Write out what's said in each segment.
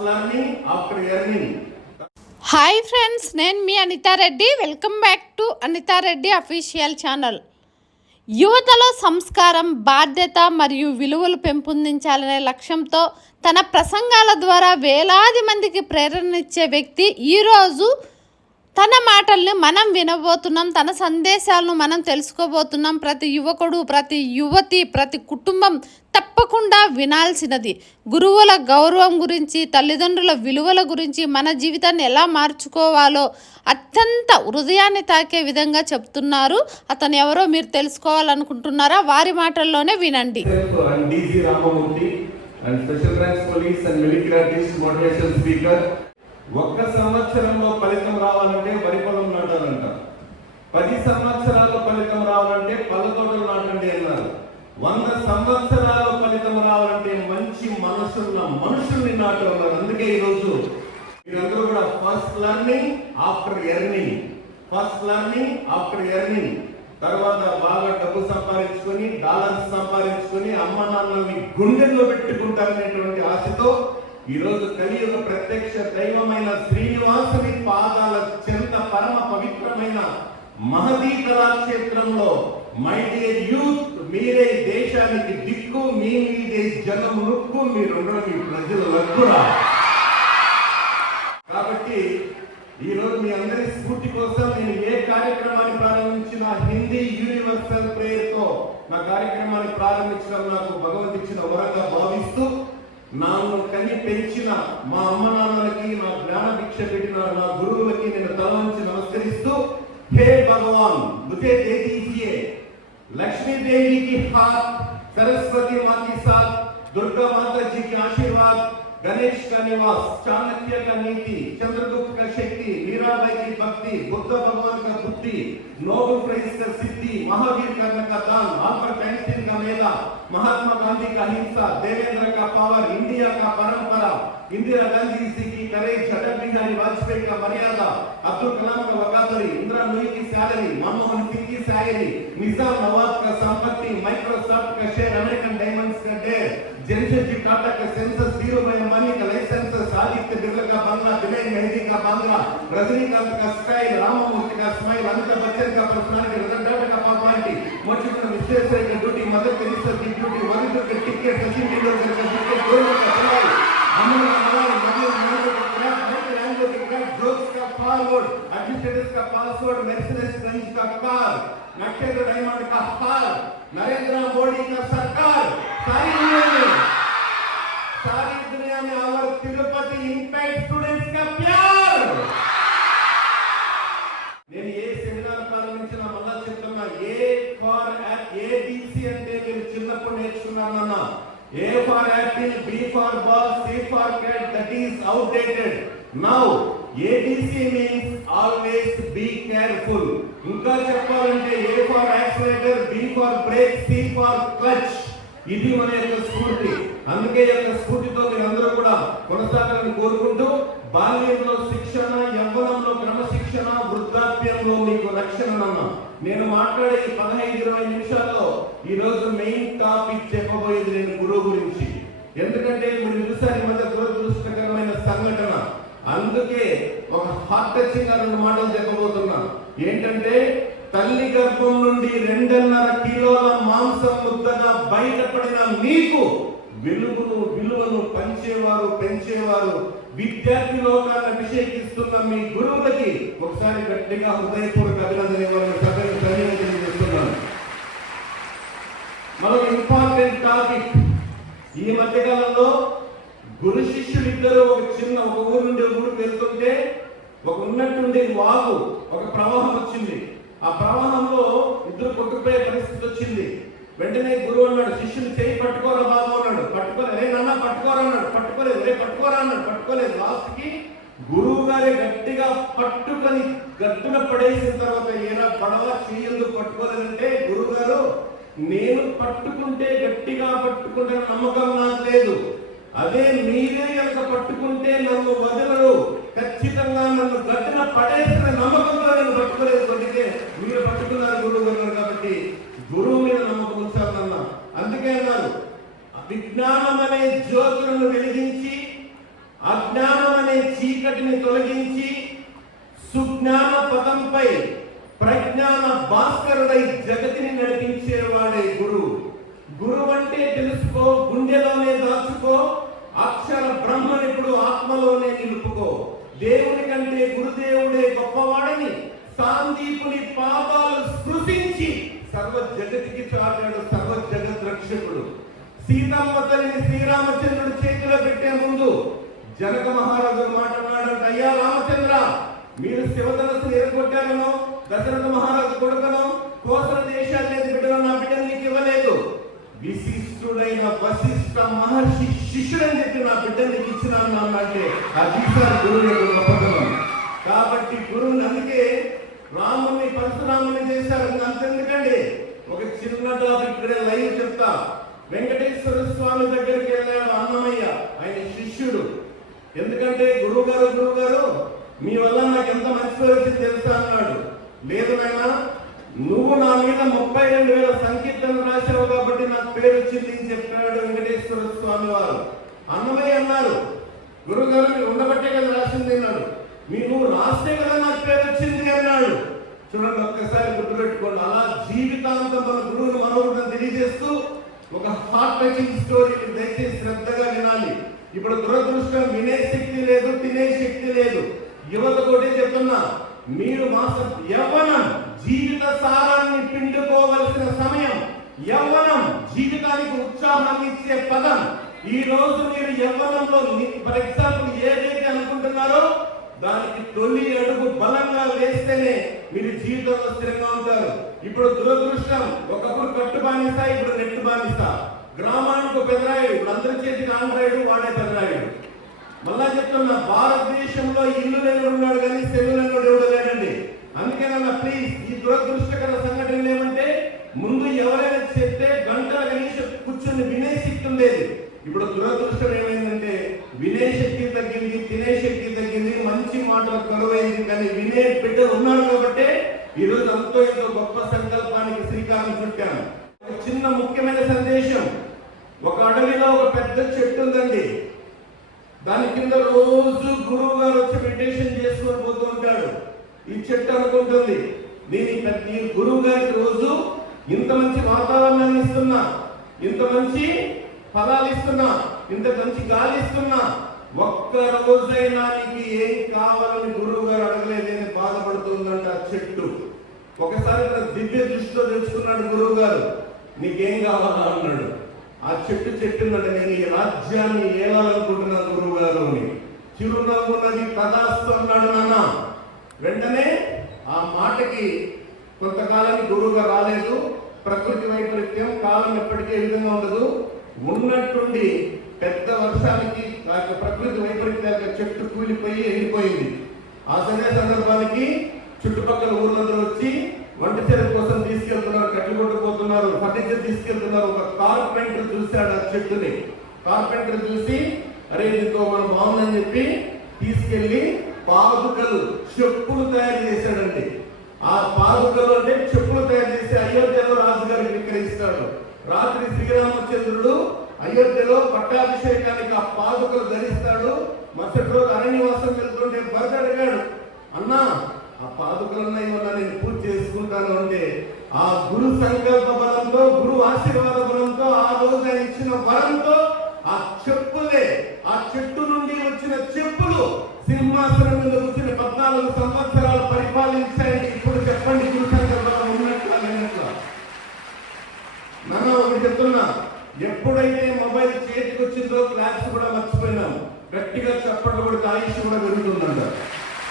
First learning after earning. Hi friends, నేను మీ Anitha Reddy. Welcome back to Anitha Reddy official channel. యువతలో సంస్కారం, బాధ్యత మరియు విలువలు పెంపొందించాలనే లక్ష్యంతో తన ప్రసంగాల ద్వారా వేలాది మందికి ప్రేరణనిచ్చే వ్యక్తి ఈరోజు తన మాటల్ని మనం వినబోతున్నాం, తన సందేశాలను మనం తెలుసుకోబోతున్నాం. ప్రతి యువకుడు, ప్రతి యువతి, ప్రతి కుటుంబం తప్పకుండా వినాల్సినది. గురువుల గౌరవం గురించి, తల్లిదండ్రుల విలువల గురించి, మన జీవితాన్ని ఎలా మార్చుకోవాలో అత్యంత హృదయాన్ని తాకే విధంగా చెప్తున్నారు. అతను ఎవరో మీరు తెలుసుకోవాలనుకుంటున్నారా? వారి మాటల్లోనే వినండి. ఒక్క సంవత్సరంలో ఫలితం రావాలంటే వరి పొలం నాటాలంట. 10 సంవత్సరాల ఫలితం రావాలంటే పళ్ళ తోటలు నాటండి అన్నారు. 100 సంవత్సరాల ఫలితం రావాలంటే మంచి మనసున్న మనుషుల్ని నాటాలన్నారు. అందుకే ఈరోజు మీరందరూ కూడా first learning after earning, first learning after earning. తర్వాత బాగా డబ్బు సంపాదించుకొని, డాలర్స్ సంపాదించుకొని అమ్మ నాన్నల్ని గుండెల్లో పెట్టుకుంటారనేటువంటి ఆశతో ఈరోజు కలియుగ ప్రత్యక్ష దైవమైన శ్రీనివాసుని పాదాల చెంత పరమ పవిత్రమైన మహదీ కళాక్షేత్రంలో మై డియర్ యూత్, మీరే దేశానికి దిక్కు, మీ మీదే జనము నొక్కు, మీరుండడం మీ ప్రజల లగ్గురా. కాబట్టి ఈరోజు మీ అందరి స్ఫూర్తి కోసం నేను ఏ కార్యక్రమాన్ని ప్రారంభించిన హిందీ యూనివర్సల్ ప్రేయర్తో నా కార్యక్రమాన్ని ప్రారంభించడం నాకు భగవంతుడిచ్చిన వరంగా భావిస్తూ, నన్ను కని పెంచిన మా అమ్మ నాన్నలకి, నా జ్ఞాన భిక్ష పెట్టిన నా గురువులకి నేను తలవంచి నమస్కరిస్తూ, హే భగవాన్ ముझे दे दीजिए लक्ष्मी देवी की हाथ, सरस्वती माँ की साथ, दुर्गा माता जी के आशीर्वाद, गणेश का निवास, चाणक्य का नीति, चंद्रगुप्त का शक्ति, मीराबाई की भक्ति, बुद्ध भगवान का बुद्धि, नोबेल प्राइज का सिद्धि, महावीर कर्ण का दान, अल्बर्ट आइंस्टीन का मेधा, महात्मा गांधी का हिंसा, देवेंद्र का पावर, इंडिया का परंपरा, इंदिरा गांधी जी की करेज, अटल बिहारी वाजपेयी का मर्यादा, अब्दुल कलाम का वकालतरी, इंदिरा नूई की सैलरी, मनमोहन सिंह की शायरी, निजाम नवाब का संपत्ति, माइक्रोसॉफ्ट का शेयर, अमेरिकन डायमंड्स का डेयर, जेमशेदजी टाटा का सेंसस, धीरूभाई अंबानी का लाइसेंस, आदित्य बिरला का बंगला, विनय मेहंदी का बांग्ला, रजनीकांत का स्टाइल, राममूर्ति का स्माइल, अमिताभ बच्चन का पर्सनालिटी, रतन टाटा का पॉपुलैरिटी, मोचुकुन विश्वेश्वरैया की ड्यूटी, मदर टेरेसा की ड्यूटी, वरुण के टिकट, सचिन तेंदुलकर का टिकट, गोलू का पढ़ाई, अमन का मलाल, मधुर नारो का क्रैक, माइकल एंजलो का क्रैक, जोक्स का फॉरवर्ड, एडमिनिस्ट्रेटर्स का पासवर्ड, मर्सिडीज बेंज का कार, नक्षत्र डायमंड का हार, नरेंद्र मोदी का सरकार, सारी दुनिया में और तिरुपति इंपैक्ट स्टूडेंट्स का प्यार. నేను ఏ సెమినార్ ప్రారంభించినా మళ్ళా చెప్తున్నా, ఏ ఫర్ ఏబిసి అంటే మీరు చిన్నప్పుడు నేర్చుకున్నారన్న. A for apple, B for ball, C for cat, that is outdated. Now ABC means always be careful. ఇంకా చెప్పాలంటే A for accelerator, B for brake, C for clutch. ఇది మన యొక్క స్ఫూర్తి. అందుకే యొక్క స్ఫూర్తితో మీరందరూ కూడా కొనసాగాలని కోరుకుంటూ, బాల్యంలో శిక్షణ, యవ్వనంలో క్రమశిక్షణ, వృద్ధాప్యంలో మీకు రక్షణ. నేను మాట్లాడే 15-20 నిమిషాల్లో ఈ రోజు మెయిన్ టాపిక్ చెప్పబోయేది నేను గురువు గురించి. ఎందుకంటే మీరు చూసారు మధ్య దురదృష్టకరమైన సంఘటన. అందుకే ఒక హార్ట్ టచింగ్ 2 మాటలు చెప్పబోతున్నా. ఏంటంటే, తల్లి గర్భం నుండి 2.5 కిలోల మాంసం ముద్దగా బయటపడిన మీకు విలువను పంచేవారు, పెంచేవారు, విద్యార్థి లోకాన్ని అభిషేకిస్తున్న మీ గురువులకి ఒకసారి గట్టిగా హృదయపూర్వక అభినందనలు తెలియజేస్తున్నాను. మరొక ఇంపార్టెంట్ టాపిక్. ఈ మధ్యకాలంలో గురు శిష్యులిద్దరూ ఒక ఊరు నుండి ఒక ఊరికి వెళ్తుంటే ఒక ఉన్నట్టుండి వాగు, ఒక ప్రవాహం వచ్చింది. ఆ ప్రవాహంలో ఇద్దరు కొట్టుకుపోయే పరిస్థితి వచ్చింది. వెంటనే గురువు అన్నాడు, శిష్యుని చేయి పట్టుకోరా బాబు అన్నాడు. పట్టుకోలేదు. రే నాన్న పట్టుకోరా అన్నాడు. పట్టుకోలేదు. రే పట్టుకోరా అన్నాడు. పట్టుకోలేదు. లాస్ట్ కి గురువు గారే గట్టిగా పట్టుకొని గట్టున పడేసిన తర్వాత, ఏరా పడవ చెయ్యదు పట్టుకోలేదంటే, గురువు గారు నేను పట్టుకుంటే గట్టిగా పట్టుకుంటే నమ్మకం నాకు లేదు, అదే మీరే కనుక పట్టుకుంటే నన్ను వదలరు, ఖచ్చితంగా నన్ను గట్టున పడేసిన నమ్మకంతో నేను పట్టుకోలేదు. అందుకే మీరు పట్టుకున్నారు గురువు గారు. కాబట్టి గురువు మీద నమ్మకం ఉంచాలన్నా. అందుకే అన్నారు, విజ్ఞానం అనే జ్యోతులను వెలిగించి అజ్ఞానం అనే చీకటిని తొలగించి సుజ్ఞాన పదంపై ప్రజ్ఞాన భాస్కరుడై జగతిని నడిపించేవాడే గురువు. గురువు అంటే తెలుసుకో, గుండెలోనే దాచుకో, అక్షర బ్రహ్మనిప్పుడు ఆత్మలోనే నిలుపుకో. దేవుని కంటే గురుదేవుడే గొప్పవాడని సాందీపుని పాదాలు స్పృశించి సర్వ జగతికి చాటాడు సర్వ జగత్ రక్షకుడు. సీతమ్మ తల్లిని శ్రీరామచంద్రుడి చేతిలో పెట్టే ముందు జనక మహారాజు మాట్లాడాడంట, అయ్యా రామచంద్ర, మీరు శివధనస్సును ఎరగొట్టారనో, దశరథ మహారాజు కొడుకనో, కోసల దేశాన్ని బిడ్డలో నా బిడ్డను నీకు ఇవ్వలేదు. విశిష్టుడైన వశిష్ఠ మహర్షి శిష్యుడని చెప్పి నా బిడ్డని నీకు ఇచ్చినాను అన్నంటే అది సార్ గురువు యొక్క గొప్పతనం. కాబట్టి గురువుని అందుకే రాముని పరశురాముని చేశారు. అంతెందుకండి, ఒక చిన్న టాపిక్ ఇక్కడ లైవ్ చెప్తా. వెంకటేశ్వర స్వామి దగ్గరికి వెళ్ళాడు అన్నమయ్య, ఆయన శిష్యుడు. ఎందుకంటే గురువు గారు మీ వల్ల నాకు ఎంత మంచి పేరు వచ్చింది తెలుసా అన్నాడు. లేదు నాయనా, నువ్వు నా మీద 32,000 సంకీర్తనలు రాశావు కాబట్టి నాకు పేరు వచ్చింది అని చెప్పాడు వెంకటేశ్వర స్వామి వారు. అన్నమయ్య అన్నారు, గురుగారు మీరు ఉండబట్టే కదా రాసింది అన్నాడు. నువ్వు రాస్తే కదా నాకు పేరు వచ్చింది అన్నాడు. చూడండి, ఒక్కసారి గుర్తుపెట్టుకోండి. అలా జీవితాంతం మన గురువును మనోహరం తెలియజేస్తూ ఒక హార్ట్ టచింగ్ స్టోరీ దయచేసి శ్రద్ధగా వినాలి. ఇప్పుడు దురదృష్టం, వినే శక్తి లేదు, తినే శక్తి లేదు. యువత కూడా చెప్తున్నా, మీరు యవ్వనం జీవిత సారాన్ని పిండుకోవలసిన సమయం. యవ్వనం జీవితానికి ఉత్సాహాన్ని ఇచ్చే పదం. ఈ రోజు మీరు యవ్వనంలో ఫర్ ఎగ్జాంపుల్ ఏదైతే అనుకుంటున్నారో దానికి తొలి అడుగు బలంగా వేస్తేనే మీరు జీవితంలో స్థిరంగా ఉంటారు. ఇప్పుడు దురదృష్టం, ఒకప్పుడు కట్టు బానిస, ఇప్పుడు నెట్టు బానిస. గ్రామానికి పెదరాయుడు, ఇప్పుడు అందరి చేతికి ఆండ్రాయిడ్, వాడే పెదరాయుడు. మళ్ళా చెప్తున్నా, భారతదేశంలో ఇల్లు లేని ఉన్నాడు కానీ సెల్లు లేనివాడు ఎవడు లేడండి. అందుకేనన్నా ప్లీజ్, ఈ దురదృష్టకర సంఘటన ఏమంటే ముందు ఎవరైనా చెప్తే గంటల కనీసం కూర్చొని వినే శక్తి ఉండేది. ఇప్పుడు దురదృష్టం ఏమైందంటే వినే శక్తి తగ్గింది, తినే శక్తి తగ్గింది, మంచి మాటలు కరువైంది. కానీ వినే బిడ్డలు ఉన్నారు కాబట్టి ఈరోజు ఎంతో ఎంతో గొప్ప సంకల్పానికి శ్రీకారం చుట్టాను. ఒక చిన్న ముఖ్యమైన సందేశం. ఒక అడవిలో ఒక పెద్ద చెట్టు ఉందండి. దాని కింద రోజు గురువు గారు వచ్చి మెడిటేషన్ చేసుకొని పోతూ ఉంటాడు. ఈ చెట్టు అనుకుంటుంది, నేను ఈ గురువు గారికి రోజు ఇంత మంచి వాతావరణాన్ని ఇస్తున్నా, ఇంత మంచి ఫలాలు ఇస్తున్నా, ఇంత మంచి గాలి ఇస్తున్నా, ఒక్క రోజైనా నీకు ఏం కావాలని గురువు గారు అడగలేదని బాధపడుతుందంట చెట్టు. ఒకసారి దివ్య దృష్టితో తెలుసుకున్నాడు గురువు గారు, నీకేం కావాలా అన్నాడు. ఆ చెట్టుందంటే, నేను ఈ రాజ్యాన్ని ఏలాలనుకుంటున్నాను గురువు గారు అని. చిరునవ్వున్నది తదాస్తు అన్నాడు నాన్న. వెంటనే ఆ మాటకి కొంతకాలానికి గురువుగా రాలేదు. ప్రకృతి వైపరీత్యం, కాలం ఎప్పటికీ ఏ విధంగా ఉండదు. ఉన్నట్టుండి పెద్ద వర్షానికి ప్రకృతి వైపరీత్యాలకు చెట్టు కూలిపోయి ఎండిపోయింది. ఆ సందర్భానికి చుట్టుపక్కల ఊర్లందరూ వచ్చి వంట చెర కోసం తీసుకెళ్తున్నారు, కట్లు కొట్టుకుపోతున్నారు, ఫర్నిచర్ తీసుకెళ్తున్నారు. ఒక కార్పెంటర్ చూశాడు ఆ చెట్టుని. కార్పెంటర్ చూసి, అరే నీతో మనం బాగుందని చెప్పి తీసుకెళ్లి పాదుకలు, చెప్పులు తయారు చేశాడండి. ఆ పాదుకలు అంటే చెప్పులు తయారు చేసి అయోధ్యలో రాజుగారికి విక్రయిస్తాడు. రాత్రి శ్రీరామచంద్రుడు అయోధ్యలో పట్టాభిషేకానికి ఆ పాదుకలు ధరిస్తాడు. మరుసటి రోజు అరణ్యవాసం వెళ్తుంటే భరత అడిగాడు, అన్నా ఆ పాదుకలన్నా ఇవన్నా నేను పూజ చేసుకుంటాను అంటే, ఆ గురు సంకల్ప బలంతో, గురు ఆశీర్వాద బలంతో, ఆ రోజు ఆయన ఇచ్చిన వరంతో ఆ చెప్పులే, ఆ చెట్టు నుండి వచ్చిన చెప్పులు సింహాసనం మీద వచ్చిన 14 సంవత్సరాలు పరిపాలించాయని ఇప్పుడు చెప్పండి. గురు సంకల్ప బలం ఉన్నట్లా లేనట్లా? నాన్న ఒకటి చెప్తున్నా, ఎప్పుడైతే మొబైల్ చేతికి వచ్చిందో క్లాస్ కూడా మర్చిపోయినాం. గట్టిగా చప్పట్లు కూడా ఆయుష్ కూడా పెరుగుతుందంట.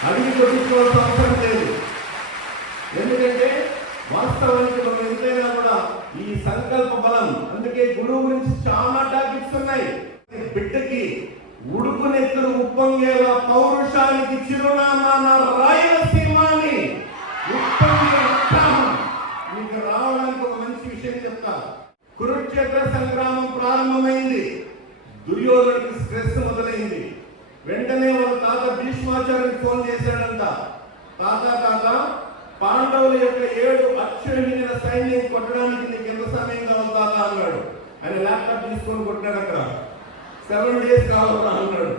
అడిగి కొట్టుకోవాల్సిన అవసరం లేదు. ఎందుకంటే వాస్తవానికి మనం ఎంతైనా కూడా ఈ సంకల్ప బలం. అందుకే గురువు గురించి చాలా టాపిక్స్ ఉన్నాయి. బిడ్డకి ఉడుకు నెత్తులు ఉప్పొంగేలా పౌరుషానికి చిరునామా నా రాయలసీమాని ఉప్పొంగే ఉత్సాహం మీకు రావడానికి ఒక మంచి విషయం చెప్తా. కురుక్షేత్ర సంగ్రామం ప్రారంభమైంది. దుర్యోధనుడికి స్ట్రెస్ మొదలైంది. వెంటనే వాళ్ళ తాత భీష్మాచార్యునికి ఫోన్ చేశాడంట, తాత పాండవుల యొక్క 7 అక్షరహీన సైన్యం కొట్టడానికి నీకు ఎంత సమయం కావాలి తాత అన్నాడు. ఆయన ల్యాప్టాప్ తీసుకొని కొట్టాడు. అక్కడ 7 days కావాలా అన్నాడు.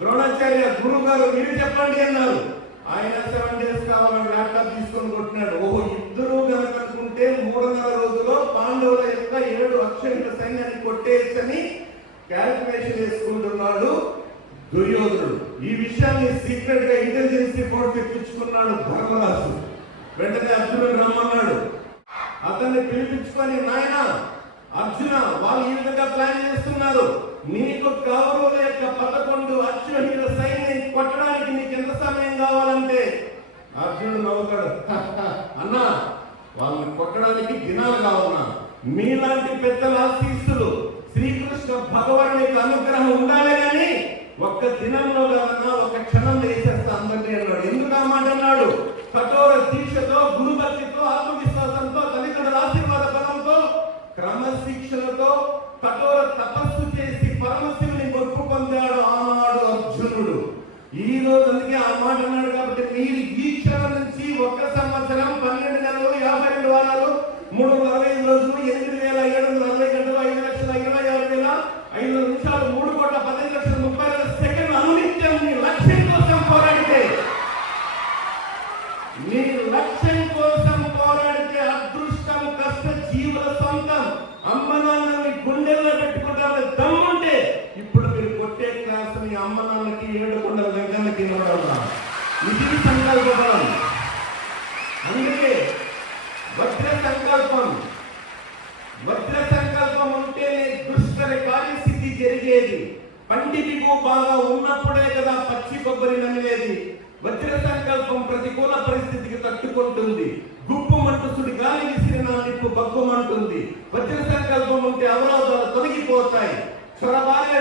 ద్రోణాచార్య గురువు గారు మీరు చెప్పండి అన్నారు. ఆయన 7 days కావాలని ల్యాప్టాప్ తీసుకొని కొట్టినాడు. ఓహో, ఇద్దరు కనుక అనుకుంటే 3.5 రోజుల్లో పాండవుల యొక్క 7 అక్షౌహిణ సైన్యాన్ని కొట్టేయచ్చని క్యాల్కులేషన్ వేసుకుంటున్నాడు దుర్యోధనుడు. ఈ విషయాన్ని సీక్రెట్ గా ఇంటెలిజెన్స్ రిపోర్ట్ తెప్పించుకున్నాడు ధర్మరాజు. వెంటనే అర్జునుడు రమ్మన్నాడు. అతన్ని పిలిపించుకొని, నాయన అర్జున, వాళ్ళు ఈ విధంగా ప్లాన్ చేస్తున్నారు, నీకు కౌరవుల యొక్క 11 అశ్వహీన సైన్యం కొట్టడానికి నీకు ఎంత సమయం కావాలంటే, అర్జునుడు నవ్వుతాడు, అన్నా వాళ్ళని కొట్టడానికి దినాలు కావాలన్నా, మీలాంటి పెద్దల ఆశీస్సులు శ్రీకృష్ణ భగవానునికి అనుగ్రహం ఉండాలి కానీ ఒక్క దినంలో కాదన్నా ఒక క్షణం వేసేస్తా అందరినీ అన్నాడు. ఎందుకు ఆ మాట అన్నాడు? కఠోర దీక్షతో, గురుభక్తితో, ఆత్మవిశ్వాసంతో, తల్లిదండ్రుల ఆశీర్వాద బలంతో, క్రమశిక్షణతో కఠోర తపస్సు చేసి పరమశివుని మొక్కు పొందాడు ఆనాడు అర్జునుడు. ఈ రోజు అందుకే ఆ మాట అన్నాడు. కాబట్టి మీరు ఈ క్షణం నుంచి 1 సంవత్సరం 12 నెలలు 52 వారాలు 365 రోజులు 8760 గంటలు 5,26,26,500 నిమిషాలు 3,15,30,000 సెకండ్లు అనునిత్యం మీ లక్ష్యం కోసం పోరాడితే, నీ లక్ష్యం కోసం పోరాడితే అదృష్టం కష్ట జీవుల సొంతం. అమ్మ నాన్నని గుండెల్లో పెట్టుకుంటారు దమ్ముంటే ఇప్పుడు మీరు కొట్టే క్లాస్ మీ అమ్మ నాన్నకి 7 కొండల వెంకన్నకి ఇది సంకల్ప బలం. అందుకే వజ్ర సంకల్పం ఉంటేనే దుష్కర కార్యసిద్ధి జరిగేది. పండితికు బాగా ఉన్నప్పుడే కదా పచ్చి కొబ్బరి నమిలేది. వజ్ర సంకల్పం ప్రతికూల పరిస్థితికి తట్టుకుంటుంది. గుప్పుమంటూ సుడి గాలి విసిరిన నిప్పు బగ్గుమంటుంది. వజ్ర సంకల్పం ఉంటే అవరోధాలు తొలగిపోతాయి. చొరబారే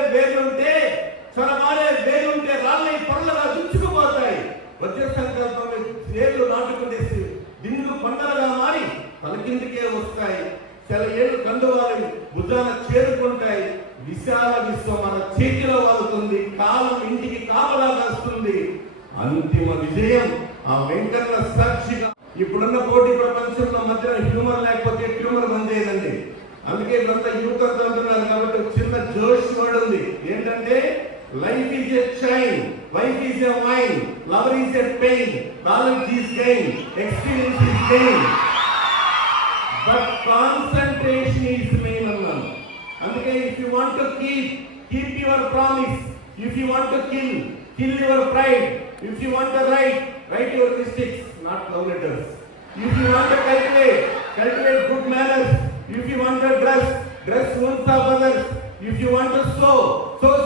వేలుంటే రాళ్ళై పొరలుగా దుచ్చుకుపోతాయి. వజ్ర సంకల్పం వేళ్ళు నాటుకునేసి దిండు కొండలుగా మారి తలకిందికే వస్తాయి. ఏళ్ళు కండువాలు భుజాన చేరుకుంటాయి. విశాల విశ్వం మన చేతిలో వాలుతుంది. కాలం ఇంటికి కాపలా కాస్తుంది. అంతిమ విజయం ఆ వెంకన్న సాక్షిగా. ఇప్పుడున్న పోటీ ప్రపంచంలో మధ్యన హ్యూమర్ లేకపోతే ట్యూమర్ మందేదండి. అందుకే ఇప్పుడంతా యువత అంటున్నారు. కాబట్టి చిన్న జోష్ వర్డ్ ఉంది ఏంటంటే, life is a chain, wife is a wine, lover is a pain, knowledge is gain, experience is gain, but concentration is main అన్నాను. అందుకే if you want to keep your promise. If you want to kill your pride. If you want to write your mistakes, not love letters. If you want to cultivate good manners. If you want to dress wounds of others. If you want to sow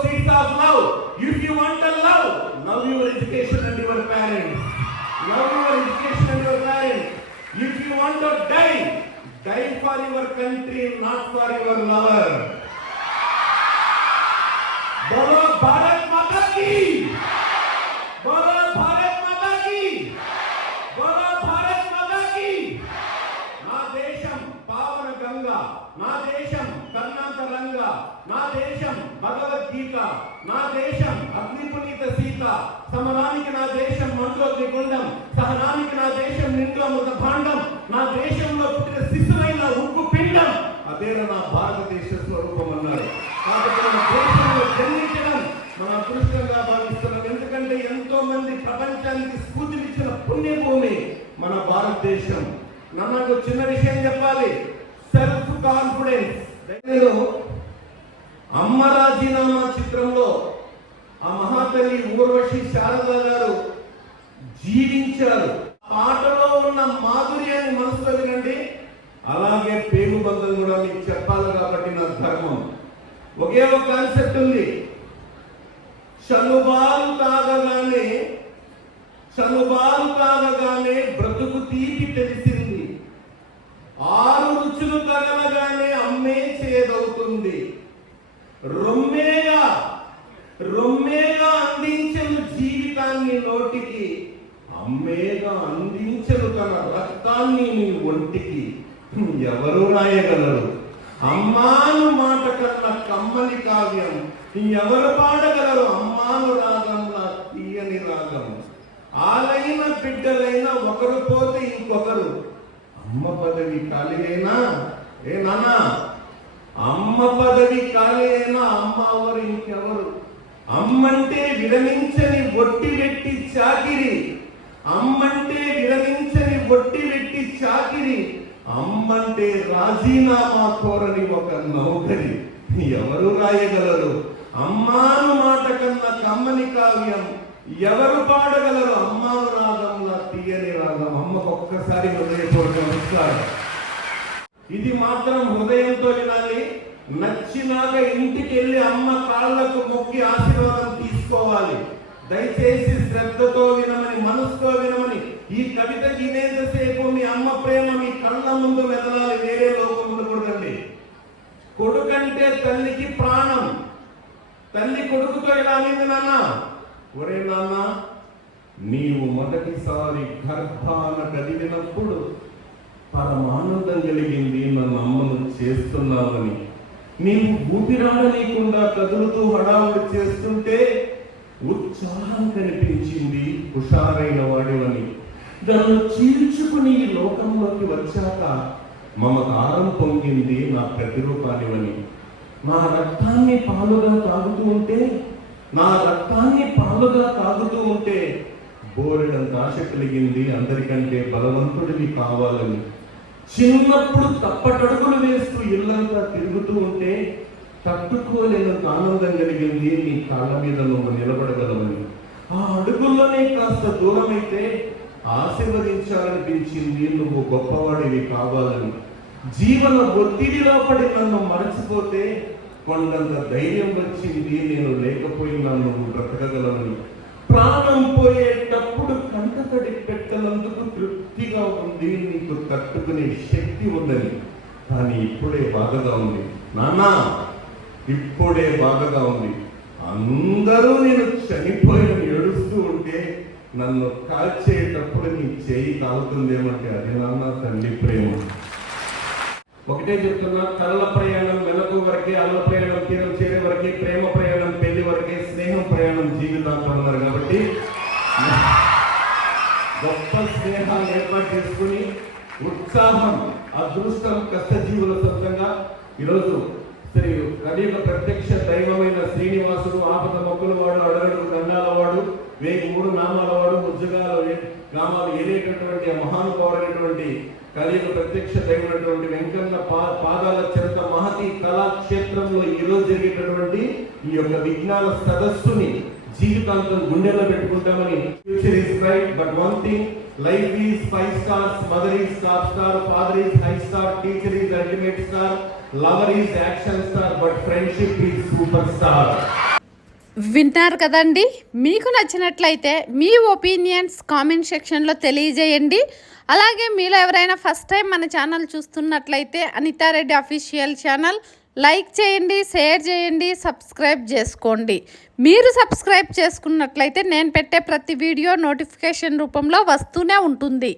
seeds of love. If you want to love your education and your parents. Love your education and your parents. If you want to die for your country, not for your lover. Bolo Bharat Mata ki! Bolo Bharat Mata ki! Bolo Bharat Mata ki! నా దేశం పావన గంగా, నా దేశం కర్ణాంతరంగా, నా దేశం భగవద్గీత, నా దేశం అగ్నిపునీత సీత, సమరానికి నా దేశం మంత్రోగ్ని గుండం, సహనానికి నా దేశం నిండు అమృత భాండం, నా దేశంలో పుట్టిన శిశువైన ఉక్కు పిండం, అదే నా భారతదేశ స్వరూపం అన్నారు. కాబట్టి మన దేశంలో జన్మించడం మన అదృష్టంగా భావిస్తున్నాం. ఎందుకంటే ఎంతో మంది ప్రపంచానికి స్ఫూర్తినిచ్చిన పుణ్యభూమి మన భారతదేశం. నాకు చిన్న విషయం చెప్పాలి. Self confidence. నేను అమ్మ రాజీనామా చిత్రంలో ఆ మహాతల్లి ఊర్వశి శారద గారు జీవించారు. పాటలో ఉన్న మాధుర్యాన్ని మనసులో వినండి. అలాగే పేగుబంధం కూడా మీకు చెప్పాలి కాబట్టి నా ధర్మం. ఒకే ఒక కాన్సెప్ట్ ఉంది. చనుబాలు తాగగానే బ్రతుకు తీపి తెలిసింది. 6 రుచులు తగలగానే అమ్మే చేదవుతుంది. రొమ్మేగా అందించను జీవితాన్ని నోటికి, అమ్మేగా అందించను తన రక్తాన్ని నీ ఒంటికి. ఎవరు రాయగలరు అమ్మాను మాట కన్నా కమ్మని కావ్యం? ఎవరు పాడగలరు అమ్మాను రాగంలా తీయని రాగం? ఆలైన బిడ్డలైన ఒకరు పోతే ఇంకొకరు. అమ్మ పదవి ఖాళీ అయినా ఏ నాన్న, అమ్మ పదవి ఖాళీ అయినా అమ్మ ఎవరు ఇంకెవరు? అమ్మంటే విరమించని ఒట్టి వెట్టి చాకిరి, అమ్మంటే విరమించని ఒట్టి వెట్టి చాకిరి, అమ్మంటే రాజీనామా కోరని ఒక నౌకరి. ఎవరు రాయగలరు అమ్మాను మాట కన్నా కమ్మని కావ్యం? ఎవరు పాడగలరు అమ్మాను రాగంలా తీయని రాగం? అమ్మకు ఒక్కసారి హృదయపూర్వక నమస్కారం. ఇది మాత్రం హృదయంతో వినాలి. నచ్చినాక ఇంటికి వెళ్ళి అమ్మ కాళ్ళకు మొక్కి ఆశీర్వాదం తీసుకోవాలి. దయచేసి శ్రద్ధతో వినమని, మనసుతో వినమని. ఈ కవిత వినేంతసేపు మీ అమ్మ ప్రేమ మీ కళ్ళ ముందు మెదలాలి, వేరే లోకం ఉండకూడదండి. కొడుకంటే తల్లికి ప్రాణం. తల్లి కొడుకుతో ఎలా అనింది, నాన్న ఒరే నాన్న, నీవు మొదటిసారి గర్భాన కదిలినప్పుడు పరమానందం కలిగింది, నన్ను అమ్మను చేస్తున్నావని. నీవు ఊపిరాడనీయకుండా కదులుతూ హడావుడి చేస్తుంటే ఉత్సాహం కనిపించింది, హుషారైన వాడివని. దాన్ని చీల్చుకుని ఈ లోకంలోకి వచ్చాక మమకారం పొంగింది, నా ప్రతిరూపానివని. నా రక్తాన్ని పాలుగా తాగుతూ ఉంటే, నా రక్తాన్ని పాలుగా తాగుతూ ఉంటే బోరెడంత ఆశ కలిగింది, అందరికంటే బలవంతుడివి కావాలని. చిన్నప్పుడు తప్పటడుగులు వేస్తూ ఇల్లంతా తిరుగుతూ ఉంటే తట్టుకోలేనంత ఆనందం కలిగింది, నీ కాళ్ళ మీద నువ్వు నిలబడగలవని. ఆ అడుగుల్లోనే కాస్త దూరమైతే ఆశీర్వదించాలనిపించింది, నువ్వు గొప్పవాడివి కావాలని. జీవన ఒత్తిడిలో పడి నన్ను మరచిపోతే కొండంత ధైర్యం వచ్చింది, నేను లేకపోయినా నువ్వు బ్రతకగలవని. ప్రాణం పోయేటప్పుడు కంటతడి పెట్టనందుకు తృప్తిగా ఉంది, నీకు తట్టుకునే శక్తి ఉందని. కానీ ఇప్పుడే బాధగా ఉంది నాన్న, ఇప్పుడే బాధగా ఉంది. అందరూ నేను చనిపోయిన ఏడుస్తూ ఉంటే నన్ను కాల్చేటప్పుడు నీ చేయి కాలుతుందేమంటే అది నాన్న తల్లి ప్రేమ. ఒకటే చెప్తున్నా, కళ్ళ ప్రయాణం వెనక వరకే, అల్ల ప్రయాణం తీరం చేరే వరకే, ప్రేమ ప్రయాణం పెళ్లి వరకే, స్నేహం ప్రయాణం జీవితాంతం ఉన్నారు. కాబట్టి గొప్ప స్నేహాలు ఏర్పాటు చేసుకుని ఉత్సాహం, అదృష్టం, కష్టజీవుల సొంతంగా ఈరోజు శ్రీ కలియుగ ప్రత్యక్ష దైవమైన శ్రీనివాసుడు, ఆపద మొక్కుల వాడు, అడగడు గండాల వాడు, 1003 నామాల వాడు, ముజ్జగాల నామాలు ఏలేటటువంటి మహానుభావుడైనటువంటి కలియుగ ప్రత్యక్ష దైవమైనటువంటి వెంకన్న పాదాల చెంత మహతి కళాక్షేత్రంలో ఈరోజు జరిగేటటువంటి ఈ యొక్క విజ్ఞాన సదస్సుని జీవితాంతం గుండెల్లో పెట్టుకుంటామని. Future is bright, but one thing, life is 5 stars, mother is top star, father is high star, teacher is ultimate star, lover is action star, but friendship is super star. వింటారు కదండి. మీకు నచ్చినట్లయితే మీ ఒపీనియన్స్ కామెంట్ సెక్షన్లో తెలియజేయండి. అలాగే మీలో ఎవరైనా first time మన ఛానల్ చూస్తున్నట్లయితే అనితారెడ్డి అఫీషియల్ ఛానల్ లైక్ చేయండి, షేర్ చేయండి, సబ్స్క్రైబ్ చేసుకోండి. మీరు సబ్స్క్రైబ్ చేసుకున్నట్లయితే నేను పెట్టే ప్రతి వీడియో నోటిఫికేషన్ రూపంలో వస్తూనే ఉంటుంది.